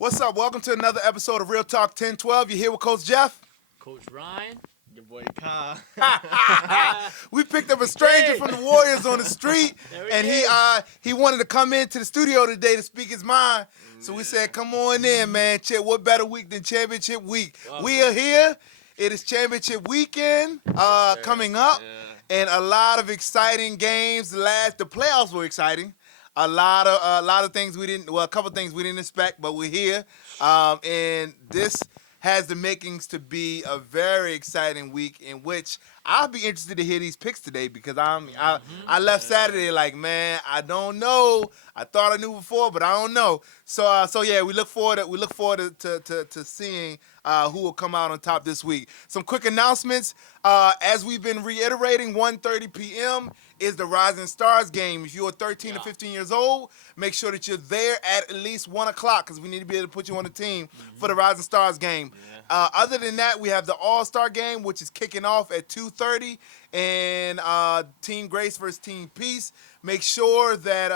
What's up? Welcome to another episode of Real Talk 1012. You're here with Coach Jeff. Coach Ryan. Your boy Kyle. We picked up a stranger from the Warriors on the street, There and he is. he wanted to come into the studio today to speak his mind. So we said, come on in, man. What better week than championship week? Welcome. We are here. It is championship weekend coming up, and a lot of exciting games. The playoffs were exciting. A lot of things a couple things we didn't expect, but we're here, and this has the makings to be a very exciting week in which I'll be interested to hear these picks today because I left Saturday like, man, I don't know. I thought I knew before, but I don't know. So yeah, we look forward to seeing who will come out on top this week. Some quick announcements. As we've been reiterating, 1:30 p.m. is the Rising Stars game. If you're 13 to 15 years old, make sure that you're there at least 1 o'clock because we need to be able to put you on the team for the Rising Stars game. Other than that, we have the All-Star game, which is kicking off at 2:30, and Team Grace versus Team Peace. Make sure that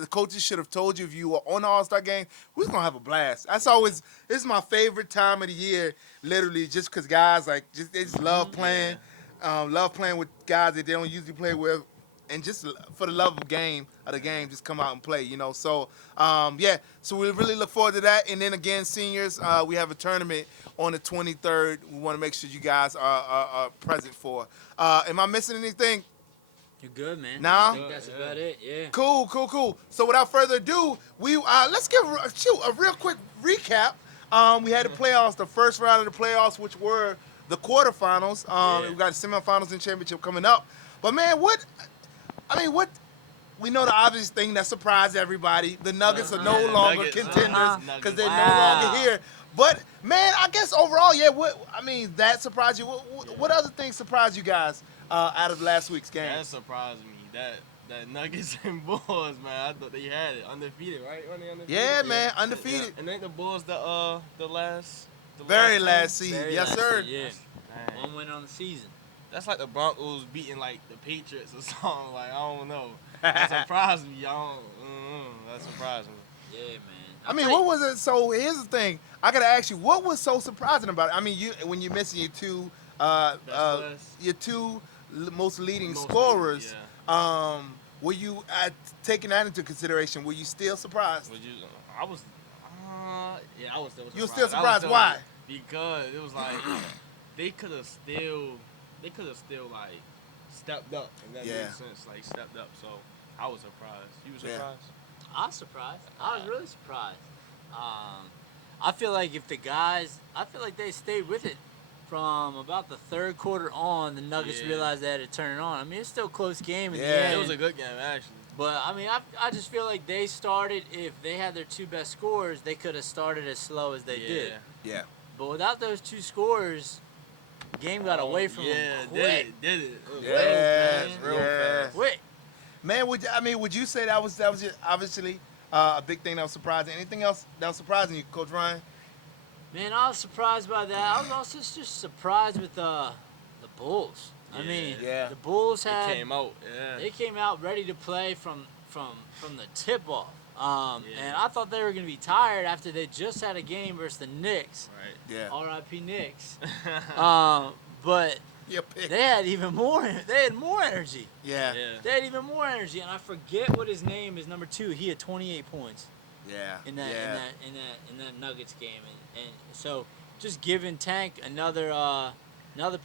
the coaches should have told you if you were on the All-Star game. We're going to have a blast. This is my favorite time of the year, literally, just because guys, they just love playing. Love playing with guys that they don't usually play with. And just for the love of the game, just come out and play, you know. So, so we really look forward to that. And then again, seniors, we have a tournament on the 23rd. We want to make sure you guys are present for. Am I missing anything? You're good, man. Nah? I think that's about it. Yeah. Cool. So without further ado, let's give a real quick recap. We had the playoffs, the first round of the playoffs, which were the quarterfinals. We got the semifinals and championship coming up. But man, we know the obvious thing that surprised everybody. The Nuggets are no longer contenders because they're no longer here. But man, I guess overall, that surprised you. What other things surprised you guys out of last week's game? That surprised me. That Nuggets and Bulls, man. I thought they had it undefeated, right? Weren't they undefeated? Yeah, man, undefeated. Yeah. And ain't the Bulls the last Very team? last seed, yes sir. Yeah. Man. One win on the season. That's like the Broncos beating like the Patriots or something. Like, I don't know. That surprised me. That surprised me. Yeah, man. What was it? So here's the thing. I gotta ask you, what was so surprising about it? When you're missing your two, most leading scorers, were you taking that into consideration? Were you still surprised? I was still surprised. You were still surprised? Why? Because it was like they could have still like stepped up, and that made sense. Like stepped up. So I was surprised. You were surprised? I was surprised. I was really surprised. I feel like they stayed with it from about the third quarter on. The Nuggets realized they had to turn it on. I mean, it's still a close game in the end. It was a good game actually. But I just feel like they started. If they had their two best scorers, they could have started as slow as they did. Yeah. But without those two scorers, the game got away from them quick. Did it? Real fast. Quick. Man, would you say that was just obviously a big thing that was surprising? Anything else that was surprising you, Coach Ryan? Man, I was surprised by that. I was also just surprised with the Bulls. The Bulls came out. They came out ready to play from the tip off. And I thought they were going to be tired after they just had a game versus the Knicks. Right. Yeah. R.I.P. Knicks. But they had more energy. Yeah. They had even more energy, and I forget what his name is. Number 2, he had 28 points. Yeah. In that Nuggets game, and so just giving Tank another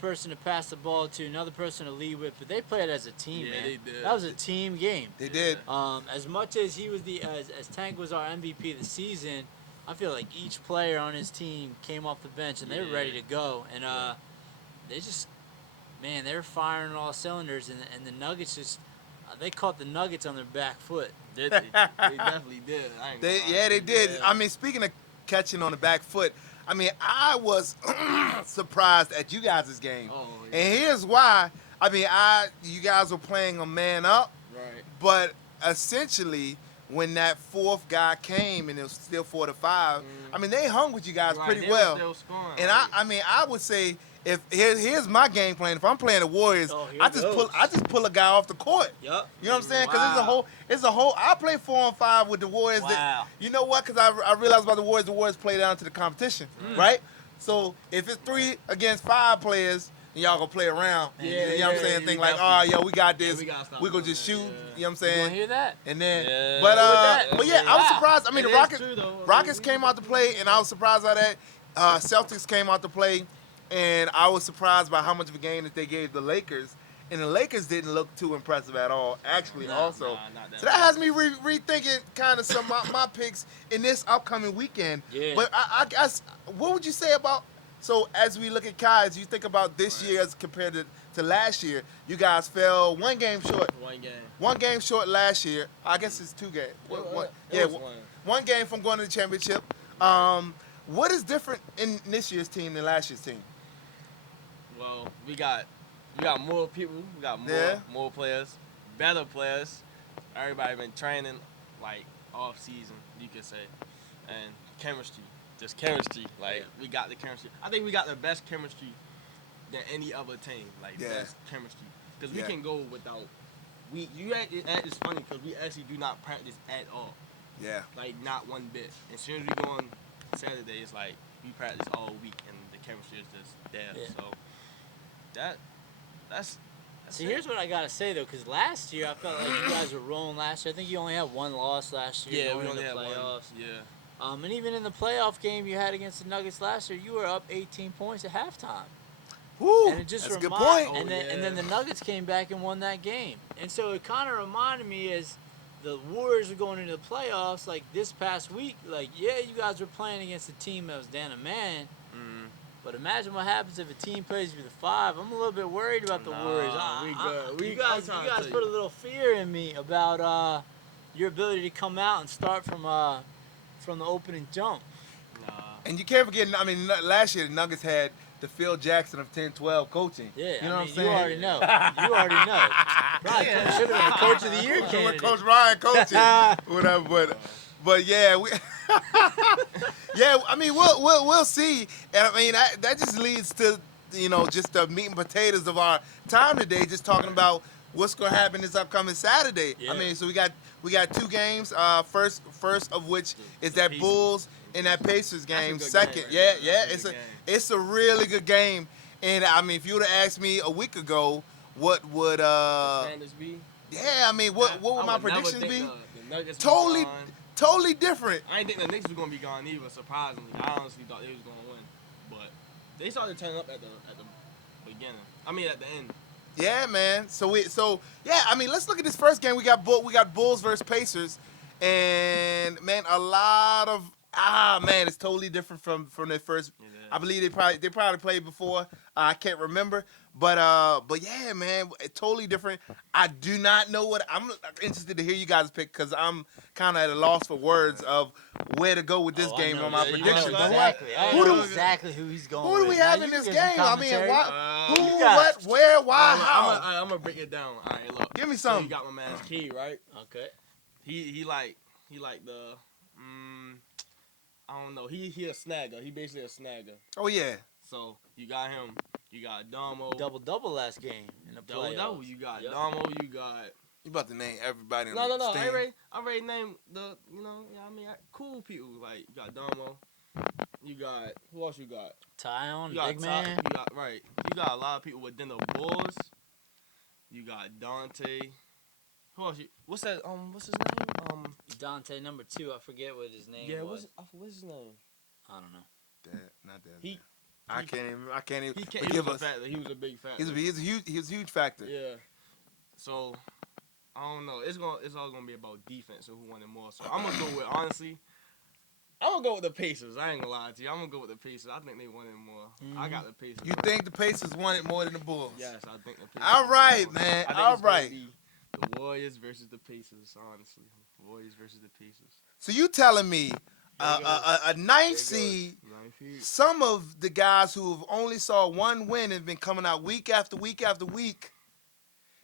person to pass the ball to, another person to lead with, but they played as a team, man. They did. That was a team game. They did. As much as he was as Tank was our MVP of the season, I feel like each player on his team came off the bench and they were ready to go, and they were firing on all cylinders, and the Nuggets they caught the Nuggets on their back foot. Did they? They definitely did. They did. Yeah. Speaking of catching on the back foot, I was surprised at you guys' game. Oh, yeah. And here's why. You guys were playing a man up, Right. but essentially, when that fourth guy came and it was still 4-5, they hung with you guys pretty They well. were still scoring. And I would say if here's my game plan. If I'm playing the Warriors, Oh, here I it just pull a guy off the court. Yup. You know what I'm saying? Because Wow. it's a whole. I play 4-on-5 with the Warriors. Wow. You know what? Because I realized about the Warriors play down to the competition, right? So if it's 3 against 5 players, and y'all gonna play around. Yeah, you know what I'm yeah, saying? yeah, Think we like, definitely- oh, yo, we got Yeah, this. we gotta stop We gonna doing just that, shoot. yeah. You know what I'm You saying? wanna hear that? And then, Yeah. but With yeah, I was Wow. surprised. I mean, It the is Rockets, true, though. Rockets came out to play, and I was surprised by that. Celtics came out to play, and I was surprised by how much of a game that they gave the Lakers. And the Lakers didn't look too impressive at all, actually. Nah, also, not that so that bad. has me rethinking kind of some of my picks in this upcoming weekend. Yeah. But I guess, what would you say about? So as we look at Kai, as you think about this year as compared to last year, you guys fell 1 game short. 1 game. 1 game short last year. I guess it's 2 games. It was one. 1 game from going to the championship. What is different in this year's team than last year's team? Well, we got more people. We got more players, better players. Everybody been training like off season, you could say, and chemistry, just chemistry. Like we got the chemistry. I think we got the best chemistry than any other team. Like best chemistry, because we can go without. It's funny because we actually do not practice at all. Yeah. Like not one bit. As soon as we go on Saturday, it's like we practice all week and the chemistry is just there. Yeah. So that's See, it. here's what I gotta say though, because last year I felt like you guys were rolling last year. I think you only had 1 loss last year. Yeah, going we only into had playoffs. one. Yeah. And even in the playoff game you had against the Nuggets last year, you were up 18 points at halftime. Woo, And it just that's a good remind- point. And then the Nuggets came back and won that game. And so it kind of reminded me as the Warriors were going into the playoffs, like this past week, like, yeah, you guys were playing against a team that was down a man. Mm-hmm. But imagine what happens if a team plays with a 5. I'm a little bit worried about the Nah, Warriors. we good. You guys put a little fear in me about your ability to come out and start from the opening jump. Nah. And you can't forget, I mean, last year the Nuggets had the Phil Jackson of 10-12 coaching. Yeah, you know what I'm you saying? already know. You already know. Probably should have been a Coach of the Year With candidate. Coach Ryan coaching, whatever. But yeah, yeah. I mean, we'll see. And I mean, that just leads to just the meat and potatoes of our time today. Just talking about what's going to happen this upcoming Saturday. Yeah. I mean, so we got 2 games. First of which is that Pacers. Bulls and that Pacers game. good Second, game right yeah, there. yeah. That's a good game. It's a really good game. And I mean, if you would have asked me a week ago, what would Standards be? yeah, I mean, what would my I would never predictions think be? the Nuggets was Totally, gone. totally different. I didn't think the Knicks was gonna be gone either. Surprisingly, I honestly thought they was gonna win, but they started turning up at the beginning. I mean, at the end. Yeah, man. So yeah. I mean, let's look at this first game. We got Bulls versus Pacers, and man, a lot of man, it's totally different from their first. Yeah. I believe they probably played before. I can't remember, but yeah, man, it's totally different. I do not know what I'm interested to hear you guys pick because I'm kind of at a loss for words of where to go with this Oh, I game know. on my You know predictions. exactly. I Who know do- exactly who he's going Who do with. we Now, have you in can this give game? some I mean, commentary. who, You got- what, where, why, how? I'm gonna break it down. All right, look. Give me So some. you got my man's Key, right? Okay. He like the I don't know. He a snagger. He basically a snagger. Oh yeah. So you got him. You got Damo. Double last game in the playoffs. Double. You got Yep. Damo. You got You about to name everybody on no. the I stand. already named the I mean cool people like you got Damo. You got who else? You got Tyon, you got big Ty- man. You got right. You got a lot of people within the Bulls. You got Dante. Who else? What's that? What's his name? Dante number 2. I forget what his name Yeah. was. What's his name? I don't know. Not that. He- I can't even. He Forgive was us. a factor. He was a big factor. He's a huge factor. Yeah. So I don't know. It's all gonna be about defense and who wanted more. So I'm gonna go with honestly. I'm gonna go with the Pacers. I ain't gonna lie to you. I'm gonna go with the Pacers. I think they wanted more. I got the Pacers. You think the Pacers want it more than the Bulls? Yes, I think the Pacers. All wanted right, more. man. I think All it's gonna right. be the Warriors versus the Pacers. Honestly, Warriors versus the Pacers. So you telling me There you go. a ninth seed? Some of the guys who have only saw one win have been coming out week after week after week.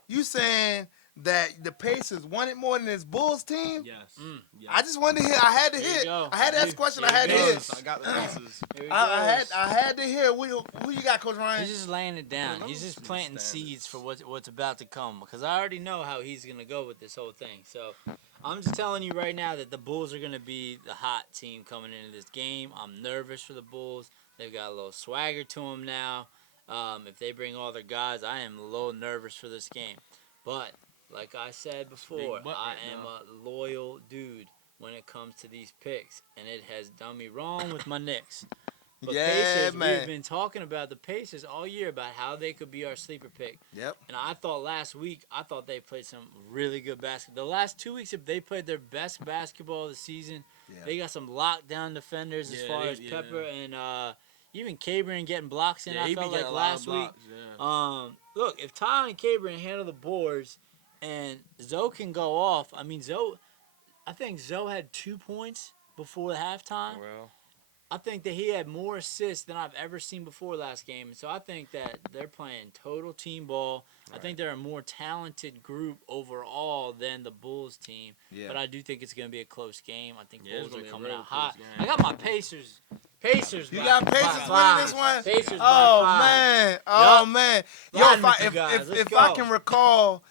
You saying that the Pacers wanted more than this Bulls team? Yes. Yes. I just wanted to hear. I had to There you hit. go. I had to ask a question. I There had you to go. hit. I got the pieces. Here he I goes. had to hear. Who you got, Coach Ryan? He's just laying it down. He's just Just planting standards. seeds for what's about to come. Because I already know how he's gonna go with this whole thing. So I'm just telling you right now that the Bulls are gonna be the hot team coming into this game. I'm nervous for the Bulls. They've got a little swagger to them now. If they bring all their guys, I am a little nervous for this game. But like I said before, butt I right am now. a loyal dude when it comes to these picks, and it has done me wrong with my Knicks. But Yeah, Pacers, man. we've been talking about the Pacers all year about how they could be our sleeper pick. Yep. And I thought last week, they played some really good basketball. The last 2 weeks, if they played their best basketball of the season, Yeah. they got some lockdown defenders as Yeah, far they- as yeah. Pepper and even Cabron getting blocks in. Yeah, I he be felt getting like a lot last of week. blocks. Yeah. Look, if Ty and Cabron handle the boards and Zoe can go off, I think Zoe had 2 points before the halftime. Well, I think that he had more assists than I've ever seen before last game. So I think that they're playing total team ball. I think they're a more talented group overall than the Bulls team. Yeah. But I do think it's going to be a close game. I think Yeah, it's Bulls gonna are be a coming real out hot. close I game. got my Pacers. Pacers. You by- got by Pacers winning five. this one? Pacers by Oh 5. man. Oh Yup. man. Yo, Riding if I with you guys. Let's if I go. can recall,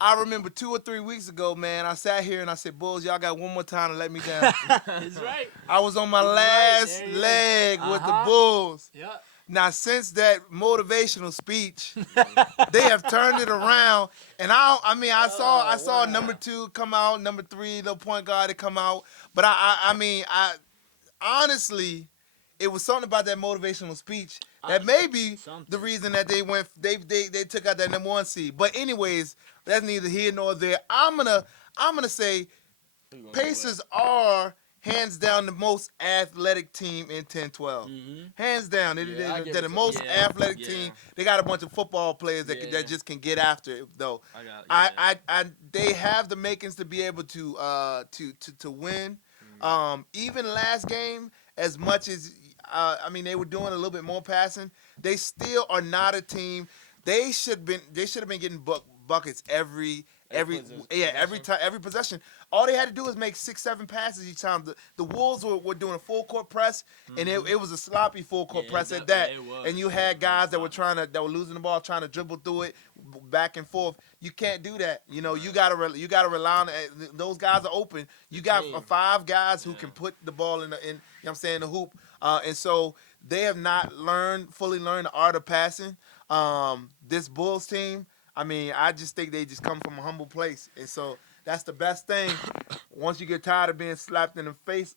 I remember 2 or 3 weeks ago, man, I sat here and I said, Bulls, y'all got one more time to let me down. That's right. I was on my He's right. last There he is. leg with the Uh-huh. Bulls. Yep. Now, since that motivational speech, they have turned it around. And I saw wow. number 2 come out, number 3, the point guard to come out. But honestly, it was something about that motivational speech that may be Something. the reason that they took out that number 1 seed. But anyways, that's neither here nor there. I'm gonna say who gonna do Pacers are hands down the most athletic team in 10-12. Hands down, Yeah, I they're give the it to- most yeah, athletic yeah. team. They got a bunch of football players that Yeah. that just can get after it, though. I got it. Yeah. They have the makings to be able to win. Even last game, as much as they were doing a little bit more passing, they still are not a team. They should have been getting buckets every possession. All they had to do was make 6-7 passes each time. The Wolves were doing a full court press, and it was a sloppy full court Yeah, press it at that. it was. And you had guys that were losing the ball, trying to dribble through it, back and forth. You can't do that. You know, you gotta rely on those guys are open. You got team. 5 guys who can put the ball in the hoop. And so they have not fully learned the art of passing. This Bulls team, I just think they just come from a humble place. And so that's the best thing. Once you get tired of being slapped in the face,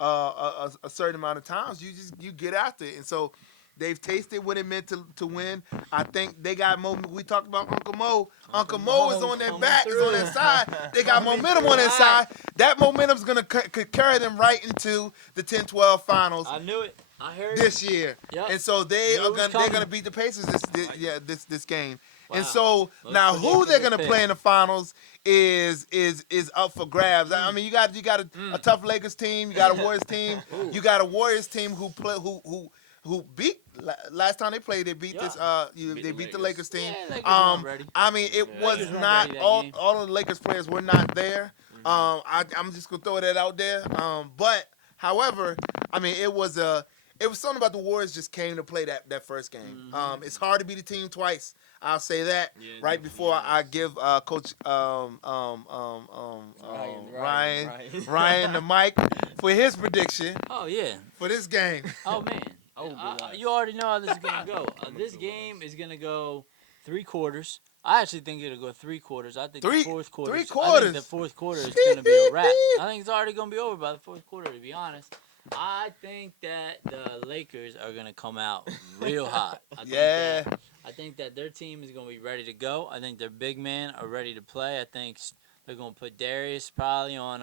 a certain amount of times, you get after it. And so they've tasted what it meant to win. I think they got momentum. We talked about Uncle Mo. Uncle Mo is on their coming back, is through. on their side. They got Coming momentum on through their hot. side. That momentum's going to carry them right into the 10-12 finals I knew it. I heard this year. Yep. And so Knew it was they're coming. gonna beat the Pacers this game. Wow. And so Let's now predict who for they're the gonna pick. play in the finals is up for grabs. You got a tough Lakers team, you got a Warriors team, you got a Warriors team who beat last time they played. They beat Yeah. they beat the Lakers. Lakers team. Yeah, Lakers weren't ready. It was Lakers weren't not ready that all game. of the Lakers players were not there. I'm just gonna throw that out there. But however, it was something about the Warriors just came to play that first game. It's hard to beat a team twice. I'll say that Yeah, right definitely before is. I give Coach Ryan the mic for his prediction Oh yeah. for this game. Oh man. Oh, good You already know how this is gonna go. This game is gonna go 3 quarters. I actually think it'll go 3 quarters. I think Three- the fourth quarter. three I think quarters? the fourth quarter is gonna be a wrap. I think it's already gonna be over by the fourth quarter. To be honest, I think that the Lakers are gonna come out real hot. Yeah. I think that their team is gonna be ready to go. I think their big men are ready to play. I think they're gonna put Darius probably on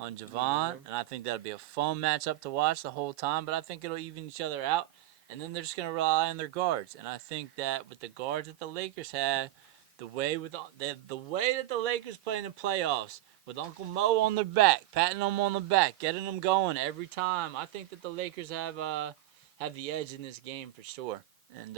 Javon, and I think that'll be a fun matchup to watch the whole time. But I think it'll even each other out, and then they're just gonna rely on their guards. And I think that with the guards that the Lakers have, the way that the Lakers play in the playoffs, with Uncle Mo on their back, patting them on the back, getting them going every time, I think that the Lakers have the edge in this game for sure. And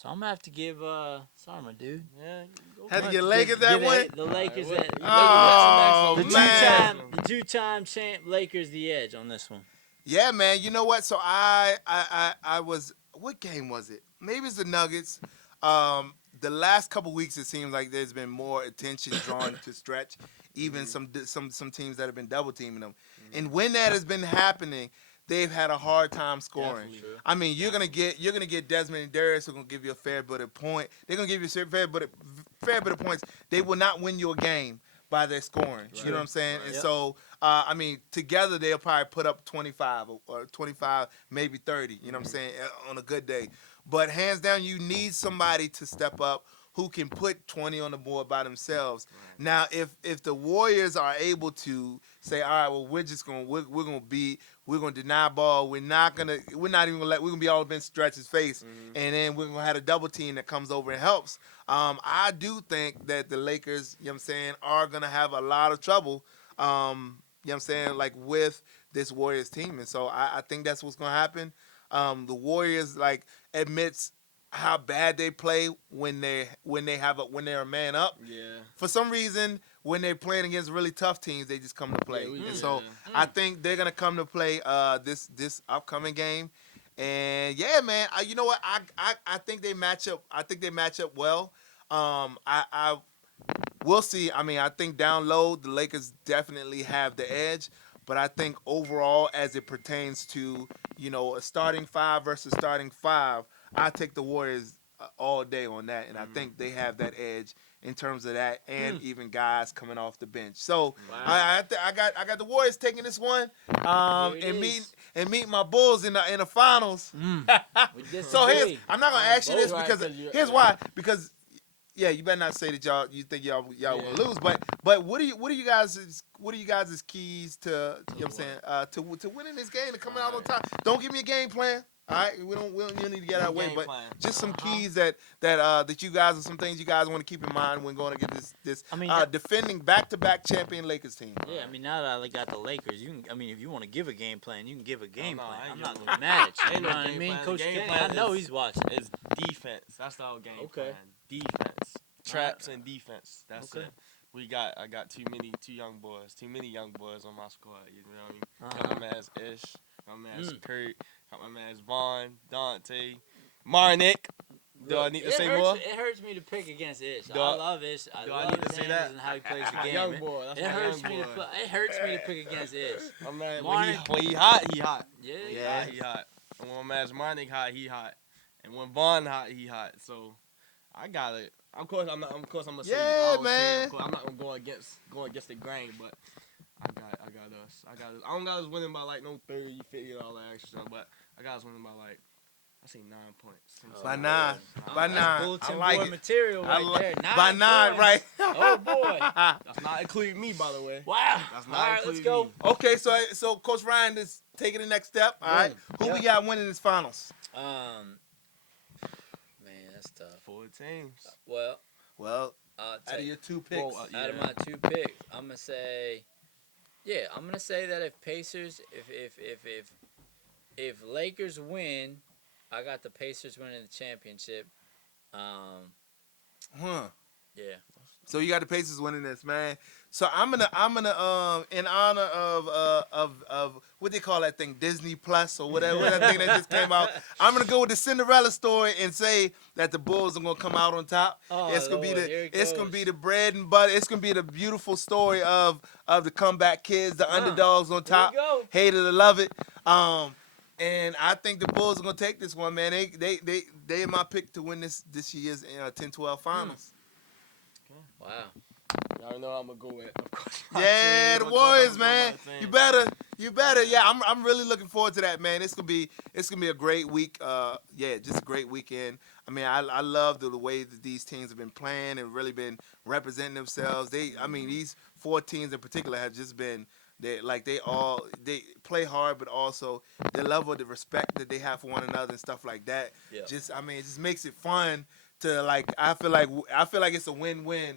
So I'm gonna have to give sorry, my dude. Yeah. Had to I'm get gonna Lakers that give way? The Lakers Alright, that Oh, the man. two-time champ Lakers the edge on this one. Yeah, man. You know what? So I was. What game was it? Maybe it's the Nuggets. The last couple weeks, it seems like there's been more attention drawn to Stretch. Even some teams that have been double teaming them, and when that has been happening, they've had a hard time scoring. Definitely. I mean, you're gonna get Desmond and Darius who are gonna give you a fair bit of point. They're gonna give you a fair bit of points. They will not win you a game by their scoring. You know what I'm saying? Right. And Yep. so, I mean, together they'll probably put up 25 or 25, maybe 30. You know what I'm saying? On a good day. But hands down, you need somebody to step up who can put 20 on the board by themselves. Right. Now, if the Warriors are able to say, all right, well, we're gonna deny ball. We're not even gonna be all up in Stretch's face, and then we're gonna have a double team that comes over and helps. I do think that the Lakers, you know what I'm saying, are gonna have a lot of trouble. You know what I'm saying, like with this Warriors team, and so I think that's what's gonna happen. The Warriors admits how bad they play when they're a man up. Yeah. For some reason, when they're playing against really tough teams, they just come to play. Yeah, we And did. so I think they're gonna come to play this upcoming game. And yeah, man, you know what? I think they match up. I think they match up well. We'll see. I mean, I think down low, the Lakers definitely have the edge. But I think overall, as it pertains to a starting five versus starting five, I take the Warriors all day on that, and I think they have that edge in terms of that, and even guys coming off the bench. So Wow. I got the Warriors taking this one, Here it and is. meeting my Bulls in the finals. We So disagree. I'm not gonna ask you this Right, because 'cause you- here's why. Because you better not say that you think y'all will lose. But what are you guys' keys to you know what I'm saying to winning this game and coming out on top? Don't give me a game plan. All right, we don't need to get out of the way, Game but plan. just some keys that you guys are some things you guys want to keep in mind when going against this I mean, defending back-to-back champion Lakers team. Yeah, I mean, now that I got the Lakers, if you want to give a game plan, you can give a game no, plan. I ain't I'm not giving gonna be mad at you. You Ain't know no what I game mean, plan. Coach Game Kenny? plan I know is- he's watching. It's defense. That's our game Okay. plan. Defense. Traps and defense. That's Okay. it. I got too many young boys on my squad. You know what I mean? Uh-huh. Got my man's Ish, got my man's Kurt, got my man's Vaughn, Dante, Marnick. Do I need to say more? It hurts me to pick against Ish. Do I I- love Ish. I do I love need to his say angles that? and how he plays the game. Young boy. That's It my hurts young me boy. it hurts me to pick against Ish. My man, Marnick- when he hot, he hot. Yeah. Yeah. He hot. And when my man's Marnick hot, he hot. And when Vaughn hot, he hot. So I got it. Of course, I'm gonna say Yeah, our team. man. Of course, I'm not gonna go against the grain, but I got us. I don't got us winning by like no 30, 50, all that extra stuff, but I got us winning by like I say 9 points. By 9. By That's 9. bulletin I like board it. material right there. By 9, points. right? Oh boy! That's not including me, by the way. Wow. That's All not right, let's including go. me. Okay, so Coach Ryan is taking the next step. All right, who we got winning this finals? Man, that's tough. 4 teams. Well, I'll out take of your 2 picks, Well, out of my 2 picks, I'm gonna say that if Pacers, if Lakers win, I got the Pacers winning the championship. Yeah. So you got the Pacers winning this, man. So I'm gonna in honor of what they call that thing, Disney Plus or whatever that thing that just came out. I'm gonna go with the Cinderella story and say that the Bulls are gonna come out on top. Oh, It's gonna Lord, be here it it's gonna goes. be the bread and butter. It's gonna be the beautiful story of the comeback kids, the underdogs on top. Here we go. Hate it or love it. And I think the Bulls are gonna take this one, man. They my pick to win this year's 10-12 finals. Wow. Y'all know I'm gonna go with. Of course. Yeah, the Warriors, man. You better. Yeah, I'm really looking forward to that, man. It's gonna be a great week. Just a great weekend. I mean, I love the way that these teams have been playing and really been representing themselves. These 4 teams in particular have just been they play hard, but also the level of the respect that they have for one another and stuff like that. Yeah. It just makes it fun to I feel like it's a win-win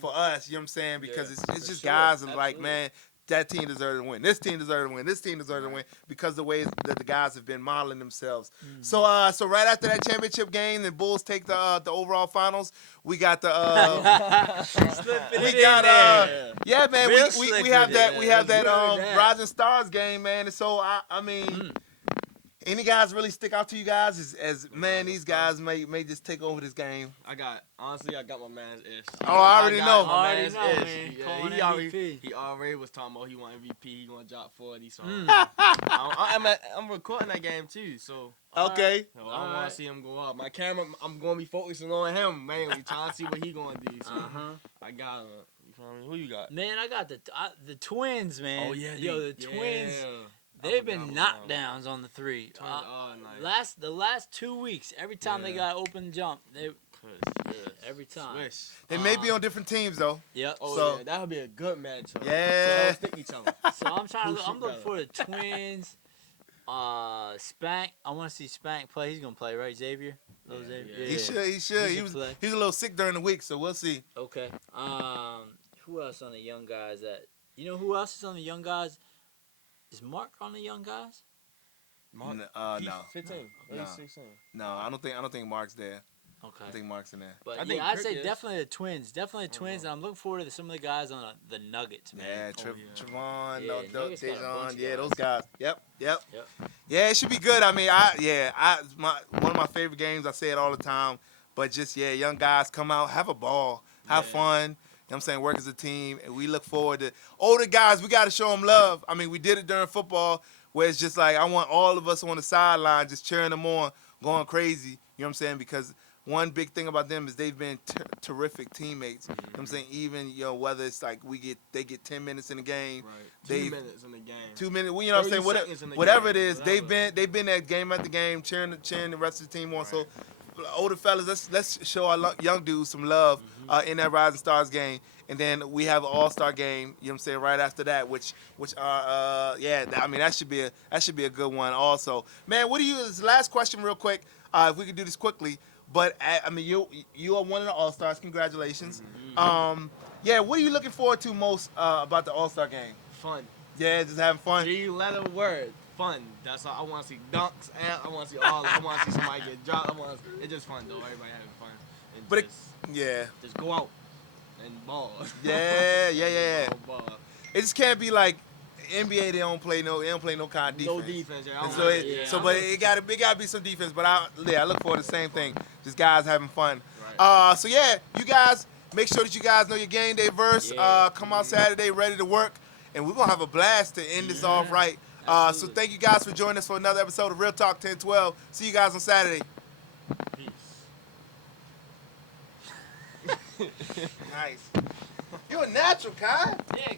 for us, you know what I'm saying? Because Yeah, it's for just sure. guys and like, Absolutely. man, that team deserves to win. This team deserves to win. This team deserves to win because of the way that the guys have been modeling themselves. So right after that championship game, the Bulls take the overall finals. We got the Slipping we it got in there. yeah, man. Real We slick have with that it. we have Let's that do that. Rising Stars game, man. And so I mean. Any guys really stick out to you guys? As man, these guys may just take over this game. Honestly, I got my man's Ish. Oh, I already know. My Already man's know, Ish. man. Yeah, Calling MVP. he already was talking about he want MVP, he want to drop 40. So I'm recording that game too. So Okay. I want to see him go up. My camera, I'm gonna be focusing on him mainly, trying to see what he gonna do. So I got him. You feel me? Who you got? Man, I got the Twins, man. Oh yeah, the Twins. They've been knockdowns on the three. The last 2 weeks, every time they got open jump, every time. Swish. They may be on different teams though. Yep. Oh So- yeah, that'll be a good matchup. Yeah. So stick each other. So I'm trying to. Who I'm looking shoot for the Twins. Spank. I want to see Spank play. He's gonna play, right, Xavier? Little Xavier. yeah. He should. He He should was play. a little sick during the week, so we'll see. Okay. Who else on the young guys? Who else is on the young guys? Is Mark on the young guys? Mark, No. 15. No. He's 16. No, I don't think Mark's there. Okay. I think Mark's in there. But I think I'd Crick say is. definitely the Twins. Definitely the Twins, and I'm looking forward to some of the guys on the Nuggets, man. Yeah, Yeah, Trevon, Nuggets got a bunch of Dejon, yeah, guys. those guys. Yep. Yep. Yeah, it should be good. I mean, one of my favorite games. I say it all the time, but just young guys come out, have a ball, have fun. You know what I'm saying? Work as a team, and we look forward to older guys. We got to show them love. I mean, we did it during football, where it's just like I want all of us on the sideline just cheering them on, going crazy. You know what I'm saying? Because one big thing about them is they've been terrific teammates. You know what I'm saying? Even whether it's like they get 10 minutes in the game, Right. 2 minutes in the game. 2 minutes. You know what I'm 30 saying? seconds in the Whatever game, it is, whatever. they've been at game after game, cheering the rest of the team on. So, older fellas, let's show our young dudes some love in that Rising Stars game, and then we have an All-Star game. You know what I'm saying? Right after that, which are I mean that should be a good one also. Man, what do you? This last question, real quick. If we could do this quickly. But I mean, you are one of the All Stars. Congratulations. What are you looking forward to most about the All Star game? Fun. Yeah, just having fun. 3-letter word. Fun. That's all. I want to see dunks. I want to see all. I want to see somebody get dropped. It's just fun though. Everybody having fun. And But just, just go out and ball. Yeah. Ball. It just can't be like NBA. They don't play no kind of defense. No defense. Yeah. I And don't so like it. but it gotta be some defense. But I look for the same thing. Just guys having fun. Right. You guys make sure that you guys know your game day verse. Yeah. Come out Saturday ready to work, and we're gonna have a blast to end this off right. So Absolutely. thank you guys for joining us for another episode of Real Talk 1012. See you guys on Saturday. Peace. Nice. You're a natural, Kai. Yeah,